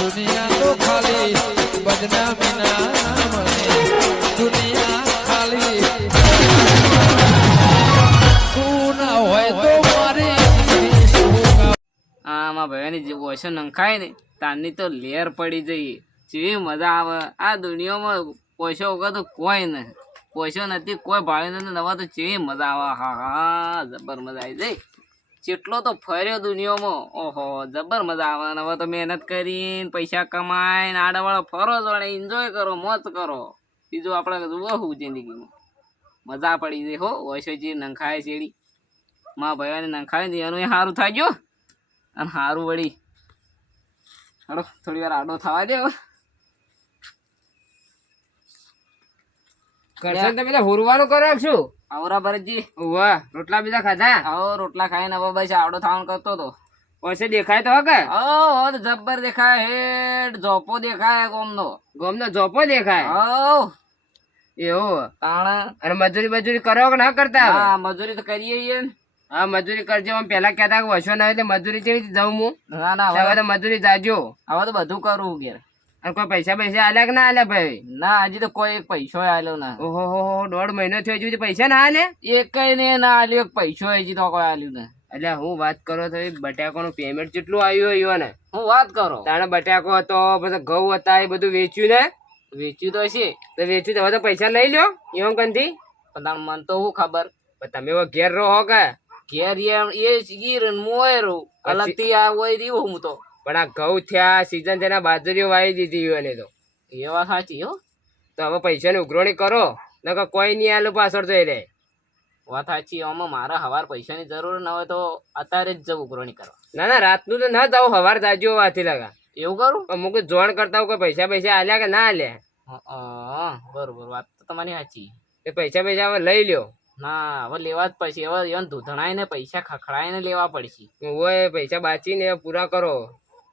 દુનિયા તો ખાલી જે ઓછો નંખાય ને તારની તો લેર પડી જઈએ. જેવી મજા આવે. આ દુનિયામાં ઓછો વગર તો કોઈ નહીં. પૈસો નથી, કોઈ ભાવે નથી નવા તો જેવી મજા આવે. હા હા, જબર મજા આવી જાય. જેટલો તો ફર્યો દુનિયામાં. ઓહો, જબર મજા આવે હવે તો મહેનત કરીને પૈસા કમાઈને આડાવાળા ફરો જ વળે એન્જોય કરો, મોજ કરો. બીજું આપણે જુઓ હું જિંદગીમાં. મજા પડી જાય હો. વૈશ્વજી નંખાય શેડી મા ભાઈને નંખાય ને એનું સારું થાય ગયું. અને સારું વળી. હડો થોડી વાર આડો થવા દે. કરશન તમે તો હુરવાનું કરો શું આવરા ભરતજી. વાહ રોટલા બીજા ખાધા? આવો રોટલા ખાઈને હવે ભાઈ આડો થવાનું કરતો તો પછી દેખાય તો કે ઓ જબ્બર દેખાય હેડ જોપો દેખાય ગોમનો. ગોમનો જોપો દેખાય? ઓ. એવું? તાણા? અને મજૂરી મજૂરી કરો કે ના કરતા હા મજૂરી તો કરીએ. હા મજૂરી કરજો આમ પેલા કહેતા કે વસો ના એટલે મજૂરી કેવી જવું હું? ના ના હવે તો મજૂરી જાજો. હવે તો બધું કરવું ઘેર. કોઈ પૈસા પૈસા આલ્યા કે ના આલ્યા ભાઈ? ના હજી તો કોઈ એક પૈસો આલ્યો ના. ઓહો હો હો દોઢ મહિનો થયો હજુ પૈસા ના આલે એક ને ના આલ્યો એક પૈસો હજી તો કોઈ આલ્યું ને. એટલે હું વાત કરો તો બટાકો બટાકાનું પેમેન્ટ જેટલું આવ્યું હોય ને હું વાત કરો? તાણે બટાકો હતો પછી ઘઉં હતા એ બધું વેચ્યું ને? વેચ્યું તો છે તો વેચ્યું તો હવે તો પૈસા લઈ લ્યો એવું કંથી પણ તાણ મને તો શું ખબર? પણ તમે ઘેર રહો કે? ઘેર એ ગીર ને રહું અલગથી આ હોય રહ્યું હું તો. પણ આ ઘઉં થયા સીઝન તેના બાજરીઓ વાવી દીધી એને તો. એ વાત સાચી હો. તો હવે પૈસાની ઉઘરણી કરો નકર કોઈ નહીં આલું પાછળ તો રહે વાત સાચી આમાં મારે હવાર પૈસાની જરૂર ન હોય તો અત્યારે જ જવું ઉઘરાણી કરો. ના ના રાતનું તો ના જાવ હવાર જાજો વાથી લગા. એવું કરું? પણ મુક જોણ કરતા હોય કોઈ પૈસા પૈસા આલ્યા કે ના આલ્યા? બરોબર વાત તો તમારી સાચી. એ પૈસા પૈસા હવે લઈ લ્યો. ના હવે લેવા જ પડશે. હવે એને ધૂધણાઈને પૈસા ખખડાઈને લેવા પડશે. હોય પૈસા બાચીને પૂરા કરો.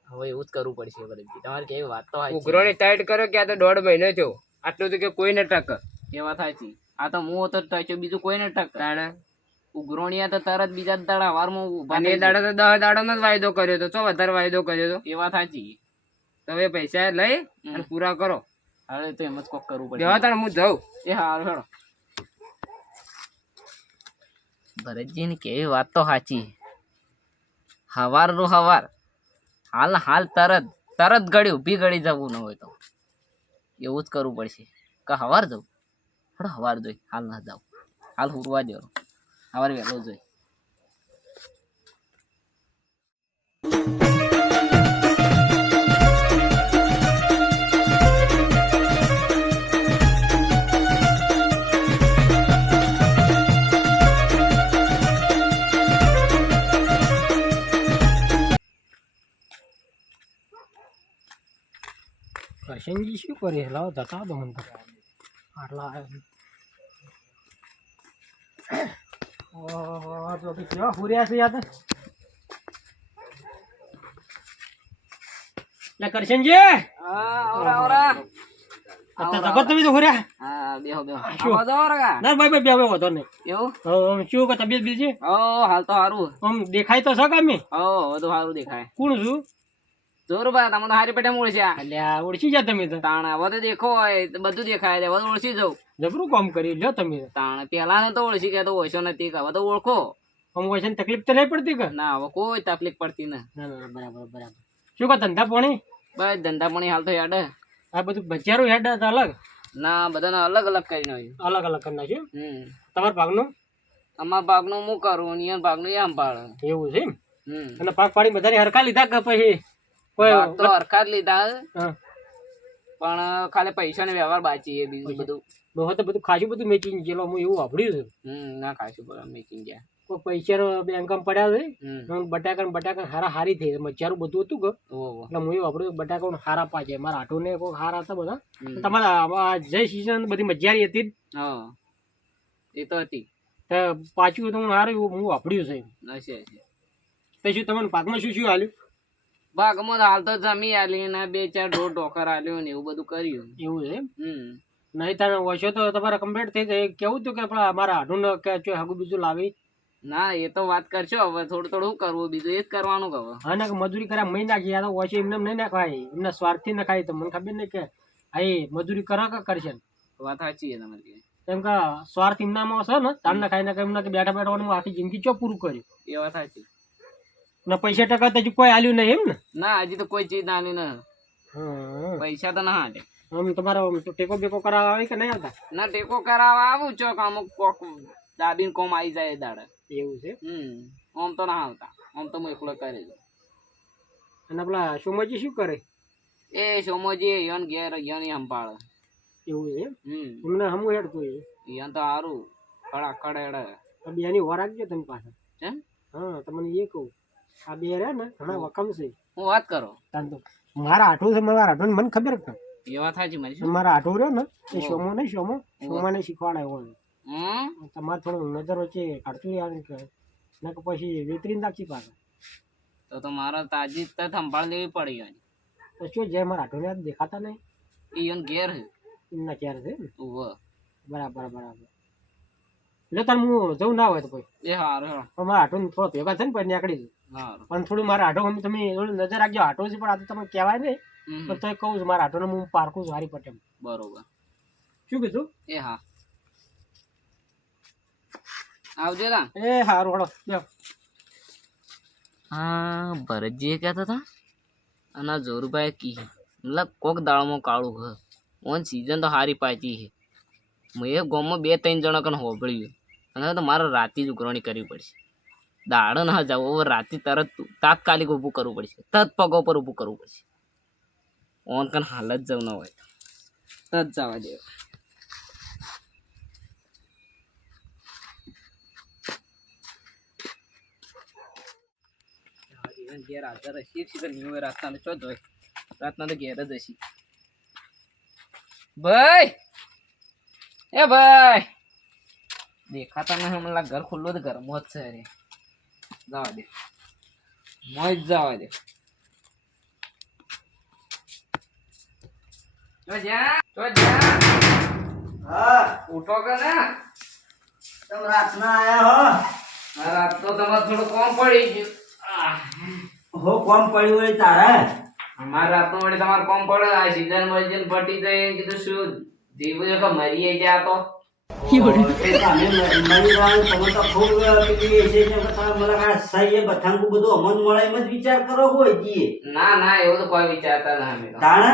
હવે એવું જ કરવું પડશે ભરતજી તમારે કેવી વાત તો સાચી ટાઈટ કરો કે આ તો દોઢ મહિનો થયો? આટલું તો કે કોઈ ન ટક? એ વાત સાચી આ તો હું તો ટચ્યો બીજું કોઈને ટક? ઉઘરોણિયા તો તરત બીજા દાડા વારમાં ઊભા એ દાડા તો દહ દાડો નો જ વાયદો કર્યો તો ચો વધારે વાયદો કર્યો તો? એ વાત સાચી તો હવે પૈસા લઈ અને પૂરા કરો. હવે તો એમ જ કોક કરવું પડે જવા તાણ હું જાઉં. એ હારું હેડો. ભરતજી ની કેવી વાત તો સાચી. હવારનું હવાર. હાલ હાલ તરત તરત ઘડી ઊભી ઘડી જવું ન હોય તો. એવું જ કરવું પડશે. કે હવાર જવું? હડો હવાર જોઈ, હાલ ના જાઉં. હાલ હુરવા દો હવાર વહેલો જોઈ. કરશનજી શું કરે લાવો જતા દો મને આટલા ઓહો કેવા ફૂર્યા છે યાદ લે કરશનજી. આવરા આવરા. અત્યારે જબર તમે તો ફૂર્યા હા બેહો બેહો. શું? આવો જાઓ રગા. ના ભાઈ ભાઈ બે હવે વધો નહીં. એવું? હવે શું કે તબિયત બીજી? ઓ હાલ તો સારું આમ દેખાય તો છે અમે? ઓ બધું સારું દેખાય. કોણ છું? જોર બા તમને હારી પેટે મળશે અલ્યા ઓળખી જા તમે તો. તાણ હવે તો દેખો હોય બધું દેખાય છે હવે ઓળખી જવું જબરું કામ કરી લ્યો તમે તાણ પેલા તો ઓળખી ગયા તો ઓછો નથી હવે તો ઓળખો. આમ ઓછો તકલીફ તો નહીં પડતી કે? ના હવે કોઈ તકલીફ પડતી ને ના ના બરાબર બરાબર. શું કહો ધંધા પાણી? બસ ધંધા પાણી હાલ તો યાદ આ બધું બજારું હેડ અલગ? ના બધાને અલગ અલગ કરીને હોય અલગ અલગ કરી નાખ્યું હમ. તમારા ભાગનું? અમારા ભાગનું હું કરું નિયમ ભાગનું એ સંભાળે એવું છે એમ? અને પાક પાડી બધાને હરકા લીધા કે પછી? તો હરખા લીધા હા. પણ ખાલી પૈસા ને વ્યવહાર બાચી એ બીજું બધું. બહુ તો બધું ખાસું બધું મેચિંગ ગયેલો હું એવું વાપર્યું છે. હમ ના ખાસું બોલો મેચિંગ ગયા કોઈ પૈસા બેંકમાં પડ્યા છે બટાકા બટાકા હારા હારી થઈ મજારું બધું હતું કે એટલે હું વાપર્યું બટાકા હારા પાછે મારા આટો ને કોઈ હારા હતા બધા. તમારા જય સિઝન બધી મજારી હતી. એ તો હતી. પાછું તો હું હારું હું વાપર્યું છે. પછી તમને પાકમાં શું શું હાલ્યું? ભાગમાં હાલ તો જમી આલી ને બે ચાર ઢોર ઢોકર આલ્યો ને એવું બધું કર્યું. એવું છે એમ? હમ. નહીં તમે વસો તો તમારે કમ્પ્લીટ થઈ જાય કેવું હતું કે આપણા હાડું ન કે જો હગું બીજું લાવી? ના એ તો વાત કરશો હવે. થોડું થોડું કરવું બીજું એ જ કરવાનું કહો હા ને કે મજૂરી કર્યા મહી નાખી. યાર તો એમને નહીં નાખાય એમને સ્વાર્થી નખાય તો મને ખબર નહીં કે હા મજૂરી કરા કે કરશે? વાત સાચી છે તમારી કેમ કે સ્વાર્થ એમનામાં હશે ને તાણ નખાય ને એમને કે બેઠા બેઠા આખી જિંદગી ચો પૂરું કર્યું? એ વાત સાચી. ને પૈસા ટકા તો હજુ કોઈ આલ્યું નહીં એમ ને? ના હજી તો કોઈ ચીજ નાની ના. પૈસા તો ના હાલે. આમ તમારો ટેકો બેકો કરાવવા આવે કે નહીં આવતા? ના ટેકો કરાવવા આવું ચોક અમુક કોક દાબીન કોમ આવી જાય દાડે. એવું છે? હમ આમ તો ના આવતા. આમ તો હું એકલો કરી દઉં અને પેલા સોમોજી શું કરે? એ સોમોજી યન ઘેર યન સંભાળે. એવું છે હમ. એમને હમું હેડતું છે યન તો સારું કડા કડેડે આ બેની વાર રાખજો તમે પાછા. કેમ હા તમને એ કહું. આ બે રહ્યા ને હમણાં વકમ છે. હું વાત કરો. તાન તો મારા આઠું છે મારા આઠું મને ખબર છે. એવા થાય છે મારી મારા આઠું રહ્યો ને એ શોમો નહીં શોમો. શોમાને શીખવાડાય હોય. તમારે થોડું નજર વચ્ચે કાઢતું યાદ કે ને કે પછી વેતરીને રાખી પાસે તો તો મારે તાજી તો સંભાળ લેવી પડી હોય. તો શું જે મારા આઠું ને દેખાતા નહીં? એ ઘેર છે. એમના ક્યારે છે બરાબર બરાબર. એટલે તાર હું જવું ના હોય તો પછી એ હારું મારા આટો થોડો ભેગા છે ને પછી નીકળી જાય પણ થોડું મારા આટો ગમે તમે થોડું નજર રાખજો આટો છે પણ આ તો તમે કહેવાય નહીં. હમ, પણ તોય કહું છું મારા આઠોને હું પારખું છું હારી પટેલ. બરોબર. શું કીધું? એ હા. આવજે ના એ સારું હળો હા ભરતજી કહેતા હતા? અને આ જોરુભાઈ કી મતલબ કોક દાળમાં કાળું હ. ઓન સીઝન તો હારી પાતી હે. મેં ગામમાં બે ત્રણ જણા કને હોભળ્યું. અને તો મારે રાતે જ ઉગ્રણી કરવી પડશે. દાડો ના જાવ હવે રાતે તરત તાત્કાલિક ઊભું કરવું પડશે. તત પગો પર ઊભું કરવું પડશે. ઓન કન હાલ જ જવું ના હોય તત જવા દે ઘેર હશે સીધા રાતના તો ચો હોય. રાતના તો ઘેર જ હશે. ભાઈ! એ ભાઈ! દેખાતા નહીં હમણાં ઘર ખુલ્લું તો ઘરમાં જ છે રે. જવા દે. મોજ જવા દે. જા જા હા. ઉઠો કે ના? તમે રાતના આયા હો? રાત તો તમારે થોડું કોમ પડી ગયું. હો કોમ પડ્યું હોય તારે? અમારે રાતનો વળી તમારે કોમ પડે. આ સીઝન મરજીન પટી જાય કીધું શું? જીવું કે મરીએ જા તો આ વિચાર કરો જીએ ના ના એવું તો કોઈ વિચારતા ના અમે તાણે?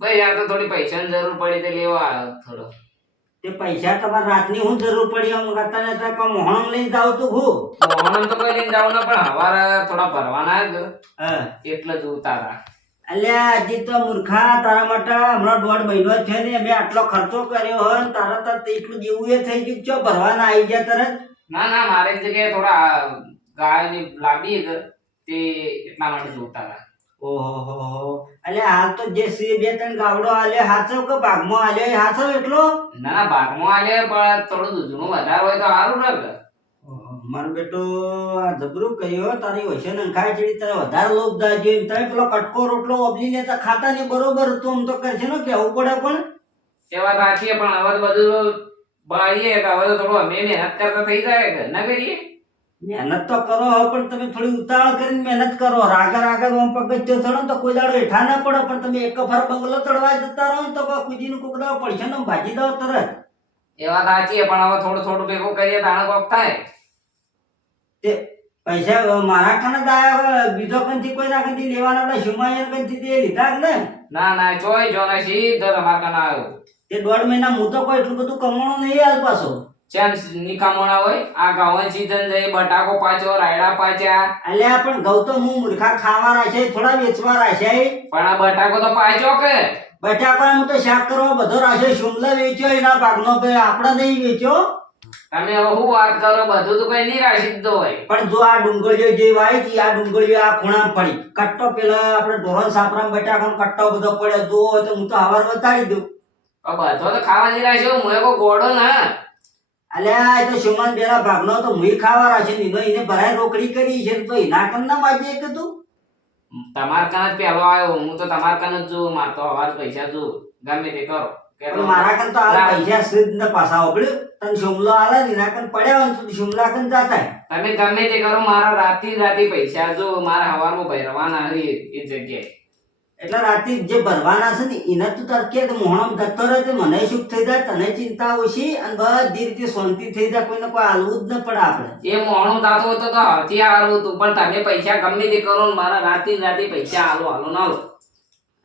ભાઈ યાર તો થોડી પૈસાની જરૂર પડી તો લેવા આવ્યો થોડો. તે પૈસા તમારે રાતની હું જરૂર પડી આમ કરતા ને તો કોમ મોહણમ લઈને જાવ તું હું? મોહનમ તો કોઈ લઈને જાવ ના પણ હવારે થોડા ભરવાના જ. એટલે જ ઉતારા. અલ્યા હજી તો મૂર્ખા તારા માટે હમણાં દોઢ મહિનો છે ને મેં આટલો ખર્ચો કર્યો હોય ને તારા તો એટલું જેવું એ થઈ ગયું છો ભરવાના આવી ગયા તરત? ના ના મારે જગ્યાએ થોડા ગાયની લાંબી તે એટલા માટે જ ઉતારા ઓહો અલ્યા હાલ તો જે સી બે ત્રણ ગાવડો આલે હાચવ કે ભાગમાં આલે? હાચવ એટલો? ના ભાગમાં આલે પણ થોડું દૂધનું વધારે હોય તો સારું રહે. મારો બેટો આ જબરું કહ્યો તારી હોય છે ને ખાય ચડી તારે વધારે લોભ દાજો એમ તમે પેલો કટકો રોટલો ઓબલી ને તો ખાતા ને બરોબર તું આમ તો કરશે ને કેવું પડે પણ. એ વાત સાચી પણ હવે તો બધું બાળીએ કે હવે તો થોડો અમે મહેનત કરતા થઈ જાય કે ના કરીએ? મહેનત તો કરો પણ તમે થોડી ઉતાવળ કરીને મહેનત કરો. રાગર રાગા આમ પગથિયો ચડો તો કોઈ દાડો હેઠા ના પડે પણ તમે એક ફર બંગલો ચડવા જતા રહો તો કુદીનું કુકડાવ પડશે ને ભાજી દો તરત. એ વાત સાચી પણ હવે થોડું થોડું ભેગું કરીએ તાણે કોક થાય. તે પૈસા મારા ખાને જ આવ્યા હોય, બીજો કંથી કોઈ ના કંથી લેવાના આપણે સુમાયન કંથી તે લીધા ને? ના ના ચોય જો ને સીધો તમારા ખાને આવ્યો. તે દોઢ મહિના હું તો કોઈ એટલું બધું કમાણું નહીં આજ પાછો. ચેમ નિકામણા હોય આ ગાવન સીઝન જઈ બટાકો પાછો રાયડા પાછા. અલ્યા પણ ગૌ તો હું મૂર્ખા ખાવા છે થોડા વેચવા રાખે પણ આ બટાકો તો પાછો કે? બટાકા હું તો શાક કરવા બધો રાશે શુમલા વેચ્યો એના ભાગનો આપણા નહીં વેચ્યો? તમે હવે શું વાત કરો? બધું તો કોઈ નહીં રાખી દીધો હોય. પણ જો આ ડુંગળીઓ જે વાય છે આ ડુંગળીઓ આ ખૂણા પડી. કટ્ટો પેલા આપણે ઢોરણ સાપરામાં કોણ કટ્ટો બધો પડ્યો. જો તો હું તો હવાર વધારી દઉં. બધો તો ખાવા નહીં રાખ્યો હું એકો ગોળો ના. અલ્યા એ તો સુમન પેલા ભાગનો તો હું ખાવા રાશે નીનો એને ભરાય રોકડી કરી છે તો એના કન ના બાજે કે તું? તમારા કને જ પહેલો આવ્યો હું તો તમાર કને જ જોઉં માર તો હવાર પૈસા જોઉં. ગમે તે કરો. મારા કન તો આ પૈસા સિદ્ધ ને પાછા ઓબળ્યું તને શુમલો આલે ને એના કન પડ્યા હોય તું શુમલા કન જાતા. તમે ગમે તે કરો મારા રાતી રાતી પૈસા જો મારા હવારમાં ભરવાના હે એ જગ્યાએ. એટલે રાતે જે ભરવાના છે ને એને તું તાર કે મોહણમ જતો રહે તે મને સુખ થઈ જાય તને ચિંતા ઓછી અને બધી રીતે શાંતિ થઈ જાય કોઈને કોઈ હાલવું જ ન પડે આપણે. એ મોહણું થતું હતો તો હાથી હાલવું હતું પણ તમે પૈસા ગમે તે કરો મારા રાતી રાતી પૈસા હાલો હાલો ના લો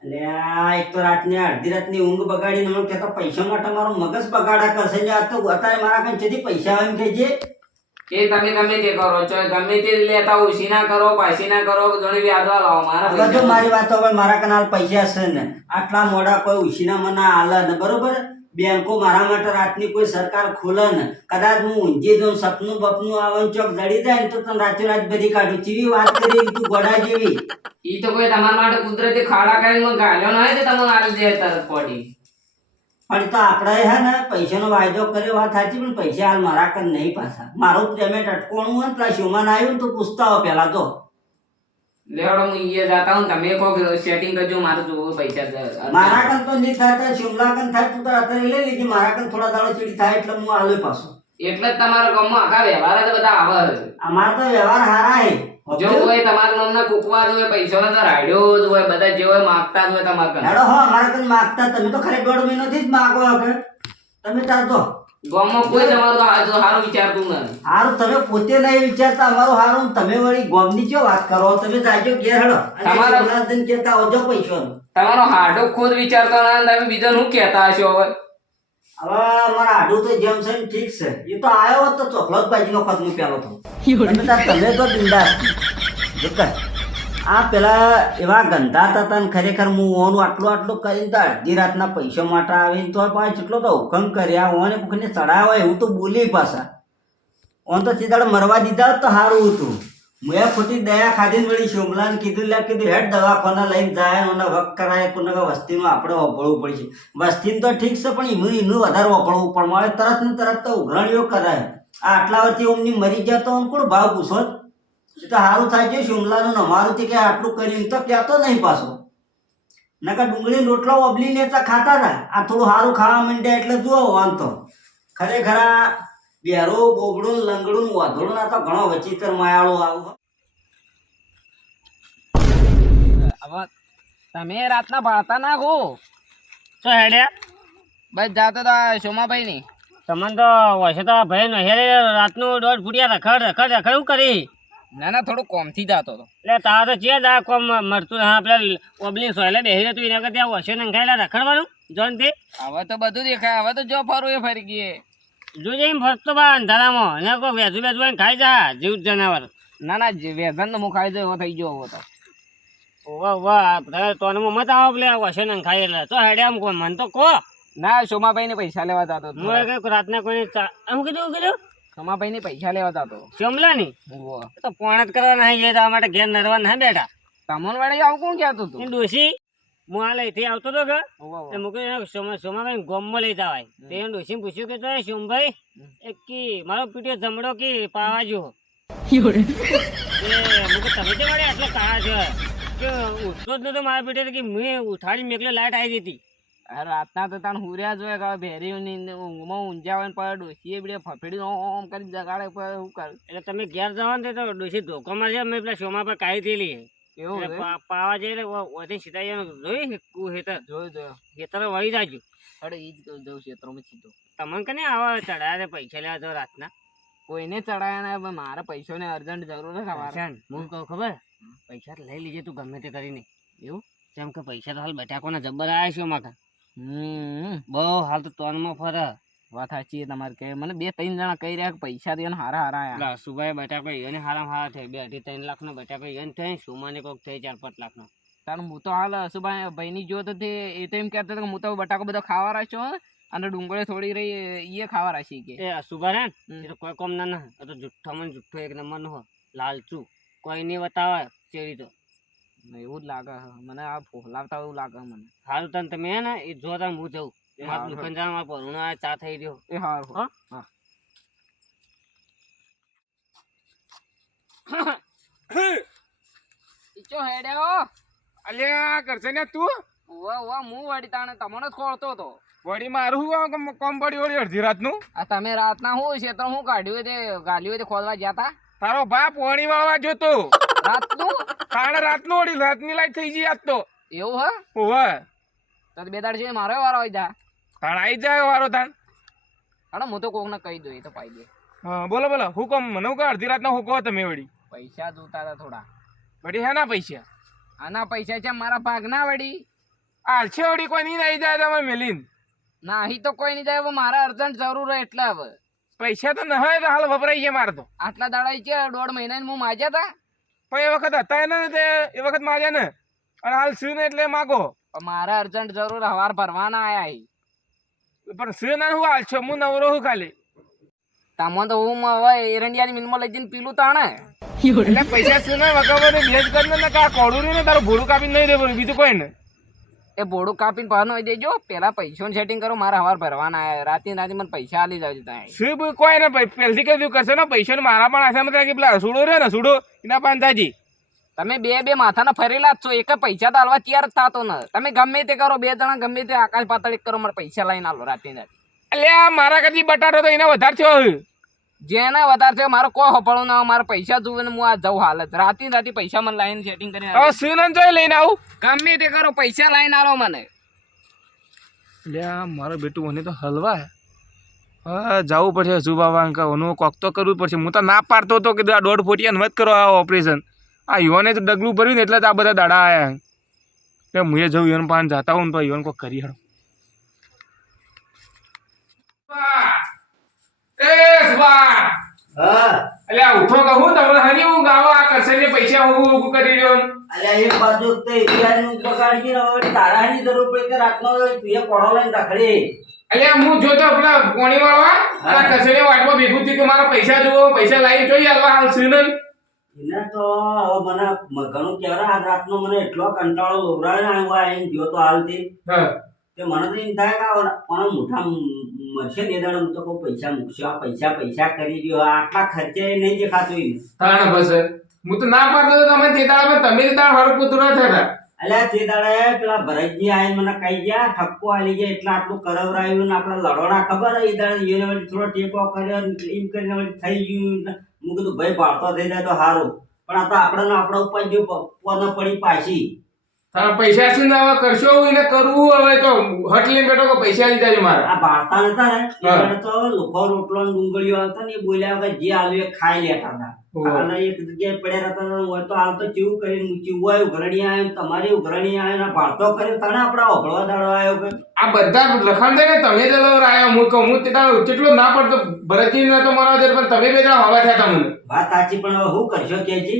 એટલે આ એક તો રાતની અડધી રાતની ઊંઘ બગાડીને મને કહેતો પૈસા માટે મારો મગજ બગાડા કરશે ને આ તો અત્યારે મારા કંઈ જેથી પૈસા આવે એમ કહેજે એ તમે ગમે તે કરો છો ગમે તે લેતા ઓછી ના કરો પાછી ના કરો જોડે વ્યાજવા લાવો મારા મારી વાત તો મારા કનાલ પૈસા છે ને. આટલા મોડા કોઈ ઉછીના મને આલે ને બરોબર? બેંકો મારા માટે રાતની કોઈ સરકાર ખોલે ને. કદાચ હું ઊંઘી દઉં સપનું બપનું આવન ચોક જડી જાય ને તો તને રાતે રાત બધી કાઢું. ચીવી વાત કરી તું ગોડા જેવી. ઈ તો કોઈ તમારા માટે કુદરતી ખાડા કરીને મને ગાલ્યો ન હોય તો તમને આલી દે તરત પડી. પણ તો આપણે હે ને પૈસાનો વાયદો કર્યો વાત સાચી પણ પૈસા હાલ મારા કર નહીં પાછા. મારું પેમેન્ટ અટકોણું હોય પેલા શિવમાન આવ્યું તો પૂછતા હો પેલા તો. લેવડો હું ઈએ જાતા હું તમે કોક સેટિંગ કરજો મારે જોવું પૈસા મારા કન તો નહીં થાય શિમલા કન થાય તું તો અત્યારે લઈ લીધી મારા કન થોડા દાડો ચીડી થાય એટલે હું આલે પાછો. એટલે જ તમારા ગામમાં આખા વ્યવહાર જ બધા આવે અમાર તો વ્યવહાર હારા હે. જો કોઈ તમારા નામના કૂકવા હોય પૈસા તો રાડ્યો જ હોય બધા જે હોય માગતા જ હોય તમારા. હેડો હો અમારા કન માગતા તમે તો ખાલી દોઢ મહિનોથી જ માગો હવે. તમે તાર દો ગામમાં કોઈ તમારું હાજુ વિચારતું નથી. હારું તમે પોતે નહીં વિચારતા અમારું હારું તમે વળી ગોમની ચો વાત કરો તમે જાજો ઘેર હડો. તમારા- આવજો પૈસો તમારો હાડો ખુદ વિચારતો ના તમે બીજાને શું કહેતા હશો હવે? હવે મારા આડું તો જેમ છે ને ઠીક છે. એ તો આવ્યો તો ચોકલેટ ભાજીનો ખતમ પેલો તો તમે તો બિંદાસ. જો. આ પેલા એવા ગંધા હતા ને ખરેખર હું ઓનું આટલું આટલું કરીને તો અડધી રાતના પૈસા માટે આવીને તો પાછો જેટલો તો હુકમ કર્યા. ઓને કોઈને ચડાવે એવું તો બોલી પાછા. ઓન તો સીધા મરવા દીધા તો સારું હતું. મેં ખોટી દયા ખાધી વળી શોમલાને કીધું, લે કીધું, હેડ દવાખાના લઈને જાય ઓને વક કરાય કોને કે વસ્તીનું આપણે વપડવું પડશે. વસ્તીનું તો ઠીક છે, પણ એનું એનું વધારે વપડવું પણ મળે. તરત ને તરત તો ઉઘરાણીઓ કરાય. આ આટલા વર્ષથી ઓમની મરી ગયા તો કોણ ભાવ પૂછો? એ તો સારું થાય છે શિમલાનું ને અમારું કે આટલું કરીને તો કહેતો નહીં પાછો. નકર ડુંગળી રોટલો ઓબલીને તો ખાતા હતા આ થોડું સારું ખાવા માંડ્યા એટલે જુઓ વાંધો. તો ખરેખર આ બેરો બોગડું લંગડું વાધોડું ના તો ઘણો વચિત્ર માયાળો આવું. હવે તમે રાતના ભાતા નાખો તો હેડ્યા. બસ જાતો તો સોમાભાઈ ની તમને તો વસે તો ભાઈ નો હેરે રાતનું દોઢ ફૂટ્યા રખડ રખડ રખડ એવું કરી. ના ના થોડું કોમથી જાતો હતો. એટલે તારા તો ચિયા દા કોમ મરતું હા પેલા ઓબલી સોયલે બેહી રહેતું એના કરતા વસે નંખાયેલા રખડવાનું જોન તે હવે તો બધું દેખાય હવે તો જો ફરું એ ફરી ગયે. જોજે એમ ફરતો બા અંધારામાં એને કોઈ વેજુ વેજુ ખાઈ જા જીવ જનાવર. ના ના વેધન તો હું ખાઈ એવો થઈ ગયો હવે તો વાહ વાહ તોનમાં મત આવો પેલા વસે નંખાય એટલે તો હેડે આમ કોઈ મન તો કહો. ના સોમાભાઈ ને પૈસા લેવા જતો. હું કઈ રાતના કોઈને ચા- શું કીધું કીધું? સોમાભાઈ ને પૈસા લેવા જતો શમલા ની. તો પોણ કરવા નહીં જાય તો આ માટે ઘેર નરવા ના બેઠા તમોન વાળી આવું કોણ કહેતું તું? ડોશી હું આ લઈથી આવતો હતો કે. એ મૂકી સોમાભાઈ ગોમમાં લઈ જવાય. તે એને ડોશીને પૂછ્યું કે તો સોમભાઈ એક કી મારો પીટ્યો જમડો કી પાવા જો? તમે તે વળે આટલો કાળા છે? કે ઉઠતો જ નતો મારા પીટે કે મેં ઉઠાડી મેકલો લાઈટ આવી જતી. રાતના તો તાણ હુર્યા જ હોય કે ભેરી ઊંઘમાં ઊંઝા હોય પર ડોસીએ બીડે ફફેડી ઓમ કરી જગાડે પર શું કર? એટલે તમે ઘેર જવાનું તો ડોસી ધોકો મારશે અમે પેલા શોમાં પર કાઢી થયેલી એવું પાવા જઈને ઓથી સીધા જઈને જોઈ કુ હેતર. જોયું જોયું. હેતર વહી જાજો. અરે એ જ જવું ક્ષેત્રોમાં સીધો. તમને કને આવા ચડાયા પૈસા લેવા તો રાતના? કોઈને ચડાયા ને મારા પૈસાને અર્જન્ટ જરૂર છે હું કહું ખબર? પૈસા લઈ લીજે તું ગમે તે કરીને. એવું? જેમ કે પૈસા તો હાલ બટાકોના જબ્બર આવ્યા છે માકા બહુ હાલ તો તોનમાં ફરે. વાત સાચી તમારે કે મને બે ત્રણ જણા કહી રહ્યા કે પૈસા દે હારા હારા આવ્યા સુભાઈ બટાકો એને હારામ હારા થઈ બે અઢી ત્રણ લાખનો બટાકો એને થઈ સુમાને કોક થઈ ચાર પાંચ લાખ નો કારણ હું તો હાલ સુભાઈ ભાઈની જો તો તે એ તો એમ કહેતો હતો કે હું તો બટાકો બધો ખાવા રાખ્યો અને ડુંગળી થોડી રહી એ ખાવા રાખી કે. એ સુભાઈ ને એ તો કોઈ કોમ ના ના તો જુઠ્ઠો મને જુઠ્ઠો એક નંબર નો લાલચું. કોઈ નહીં બતાવે ચેરી તો. એવું જ લાગે છે. મને આ ફોલાવતા એવું લાગે મને. હાલ તન તમે હે ને એ જો તને હું જઉં. મારા દુકાન જવા મારા પરુણો ચા થઈ રહ્યો. એ હા? હા? ઈચો હેડ્યો અલ્યા કરશે ને તું? ઉવા ઉવા હું વડી તાણે તમને ખોળતો હતો. વળી મારું કામ કોમ પડી વળી અડધી રાતનું? આ તમે રાતના હું તો હું કાઢ્યું તે ગાલ્યું તે ખોલવા ગયા તા? તારો બાપ વણી વાળવા જોતો રાતનું? સાડા રાતનું વળી રાતની લાઈટ થઈ ગઈ આજ તો. એવું હે? ઓવે તો બે દાડ છે મારો વારો હોય જા તાણ આવી જાય વારો તાણ. અરે હું તો કોકને કહી દઉં એ તો પાઈ દે. હા બોલો બોલો હુકમ મને હું અડધી રાતના હુકો તમે વળી. પૈસા જોતા હતા થોડા. વળી હેના પૈસા? આના પૈસા છે મારા ભાગના વળી. આલશે વળી કોઈ નહીં આવી જાય તમે મેલીન. ના અહીં તો કોઈ નહીં જાય હવે મારે અર્જન્ટ જરૂર હોય એટલે હવે. પૈસા તો ન હોય તો હાલ વપરાઈ ગયા મારે તો. આટલા દાડા છે દોઢ મહિના હું માજ્યા તા? પણ એ વખત હતા ને તે એ વખત માર્યા ને. અને હાલ શું ને એટલે માગો. મારે અર્જન્ટ જરૂર હવાર ભરવાના આયા પણ શું ના હું હાલ છો હું નવરો હું ખાલી. તામાં તો હું હવે એરંડિયાની મિલમાં લઈ જઈને પીલું તાણે. એટલે પૈસા શું ને વગાવો ને ભેજ કરીને ને કા કોડું ને તારું ભોળું કાપી નહીં દેવું બીજું કોઈ ને એ ભોડું કાપીને પાનો આવી દેજો. પેલા પૈસાનું સેટિંગ કરો મારે હવાર ભરવાના આવ્યા રાતે રાતે મને પૈસા આલી જાવજો ત્યાં. શું કોઈ ને ભાઈ પહેલથી કીધું કરશે ને પૈસા ને મારા પણ આશા મતલબ કે પેલા સુડો રે ને સુડો એના પાંચાજી તમે બે બે માથાના ફરેલા જ છો એક પૈસા તો હાલવા તૈયાર જ થતો ન. તમે ગમે તે કરો બે જણા ગમે તે આકાશ પાતળી કરો મારે પૈસા લઈને આલો રાતે રાતે. અલ્યા મારા કદી બટાટો તો એના વધારે થયો. જેને વધારે છે મારો કોઈ હોપળો ના મારા પૈસા જોવે ને હું આ જઉં હાલત રાતે રાતે પૈસા મને લાઈને સેટિંગ કરીને હવે સુનન જોઈ લઈને આવું. ગમે તે કરો પૈસા લાઈને આલો મને. લે મારો બેટું મને તો હલવા હા. જવું પડશે સુબાબા અંકા ઓનું કોક તો કરવું પડશે. હું તો ના પાડતો હતો કે આ દોઢ ફોટિયા મત કરો આ ઓપરેશન આ યુવાને તો ડગલું ભર્યું ને એટલે જ આ બધા દાડા કે એટલે એ જવું યુવાન પાન જાતા હોઉં ને તો યુવાન કોક કરી હાડો એ સુબા હા ઉઠો કહું તમને હરી હું ગાવા આ કરશે ને પૈસા હું ઉભું કરી રહ્યો અલ્યા એક બાજુ તો ઇતિહાસનું બગાડી ને હવે તારાની જરૂર પડે કે રાતનો તું એ કોળો લઈને રખડે. અલ્યા હું જોતો પેલા કોણી વાળવા આ કસેરી વાટમાં ભેગું થયું કે મારા પૈસા જોવો પૈસા લાવી જોઈએ હાલવા હાલ શું ને? એને તો હવે મને ઘણું કહેવાય આ રાતનો મને એટલો કંટાળો લોભરાય ને આવ્યો આવીને ગયો તો હાલથી. તે કે મને તો એમ થાય કે પણ કોનો મોઢા મ- મરશે ને દાડે તો કોઈ પૈસા મૂકશો આ પૈસા પૈસા કરી દો આટલા ખર્ચે નહીં દેખાતું એને તાણ બસ હું તો ના પાડતો હતો તમે તે દાડા તમે તાણ હર પુત્ર થતા અલ્યા તે દાડા પેલા ભરતજી આઈને મને કહી ગયા ઠપકો આલી ગયા એટલે આટલું કરવરાયું ને આપણે લડોડા ખબર એ દાડા એને વળી થોડો ટેકો કર્યો એમ કરીને વળી થઈ ગયું હું કીધું ભાઈ ભાળતો થઈ જાય તો સારું. પણ આ તો આપણે આપણા ઉપર જો પડી પાછી. તારા પૈસા શું ને હવે કરશો હું એને કરવું હવે તો. હટ લઈને બેઠો કે પૈસા લીધા છે મારા. આ ભાળતા હતા ને? એટલે તો લોકો રોટલો ને ડુંગળીઓ આવતા ને બોલ્યા વગર જે આવ્યું એ ખાઈ લેતા હતા. અને એક જગ્યાએ પડ્યા હતા હોય તો હાલ તો ચીવું કરીને ચીવું આવ્યું ઉઘરણી આવ્યું તમારી ઉઘરણી આવ્યું ને ભાળતો કર્યો તને આપણા ઓગળવા દાડો આવ્યો આ બધા લખાણ છે ને તમે જ આવ્યો હું કહું હું તે કેટલો ના પડતો ભરતજી ને તો મારા પણ તમે બે જણા હવા થયા તમને વાત સાચી પણ હવે શું કરશો કે છે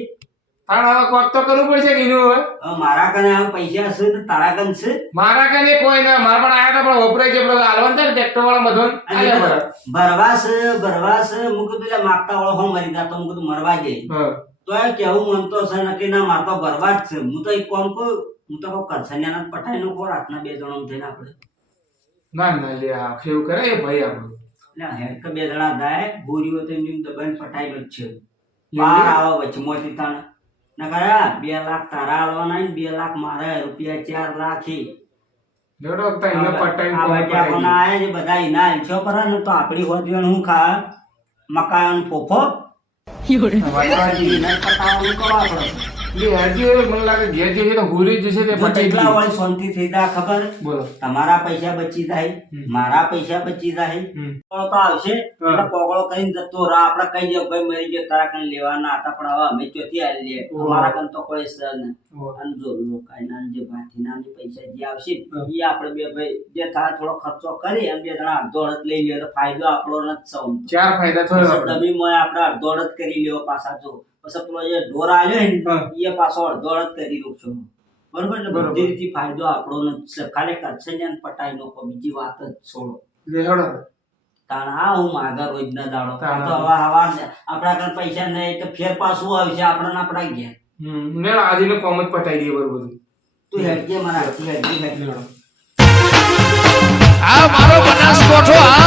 તાણ હવે કોક તો કરવું પડશે કે હવે? હવે મારા કને આ પૈસા છે તો તારા કન છે? મારા કને કોઈ ના મારા પણ આયા પણ વપરાય છે પેલો હાલવાનું છે ને ટ્રેક્ટર વાળા બધો અને ભરવા છે ભરવા છે હું કીધું એટલે માગતા વાળો હું મરી જાતો હું કીધું મરવા જઈ તો એ કેવું મનતો છે નક્કી ના મારતો ભરવા જ છે. હું તો એક કોમ કહું હું તો કહું કરસન્યાના પઠાઈ પટાઈ નો રાતના બે જણો થઈને આપણે. ના ના લે આ કેવું કરે એ ભાઈ આપણું. હેડ કે બે જણા જાય બોરીઓ તો એમની દબાઈને પટાઈ જ છે. બાર આવે વચમાંથી તાણે. નકર બે લાખ તારા આલવાના ને બે લાખ મારે રૂપિયા ચાર લાખ. મકાન ફોફો? મને તમારા પૈસા બચી જાય મારા પૈસા બચી જાય. તો આવશે. કરીને જતો દે ભાઈ મરી ગયો તારા લેવાના હતા પણ હવે અમે ચોથી લે. અમારા કન તો કોઈ સર અને જો લોકાઈના જે ભાથીના પૈસા જે આવશે એ આપણે બે ભાઈ જે થાય થોડો ખર્ચો કરી અને બે જણા અડધો અડધ લઈ લે ફાયદો આપણો નથી સૌ ચાર ફાયદા થયો. આપણે. અડધો અડધ કરી લેવો પાછા જો. પછી પેલો જે ઢોર આવ્યો ને એ પાછો અડધો અડધ કરી રોકશો. બરોબર ને બધી રીતે ફાયદો આપણો છે. ખાલી કરશે પટાઈ નો બીજી વાત જ છોડો. આ હું માગા રોજના દાડો. આ તો હવે હવાર આપણા કન પૈસા નહીં તો ફેર પાછું આવશે આપણા આપણા ગયા હમ. આજનું કોમ જ પટાઈ દઈએ બરોબર. તું હેડજે મારા હેડજે હેડજે. આ મારો બનાસકોઠો આ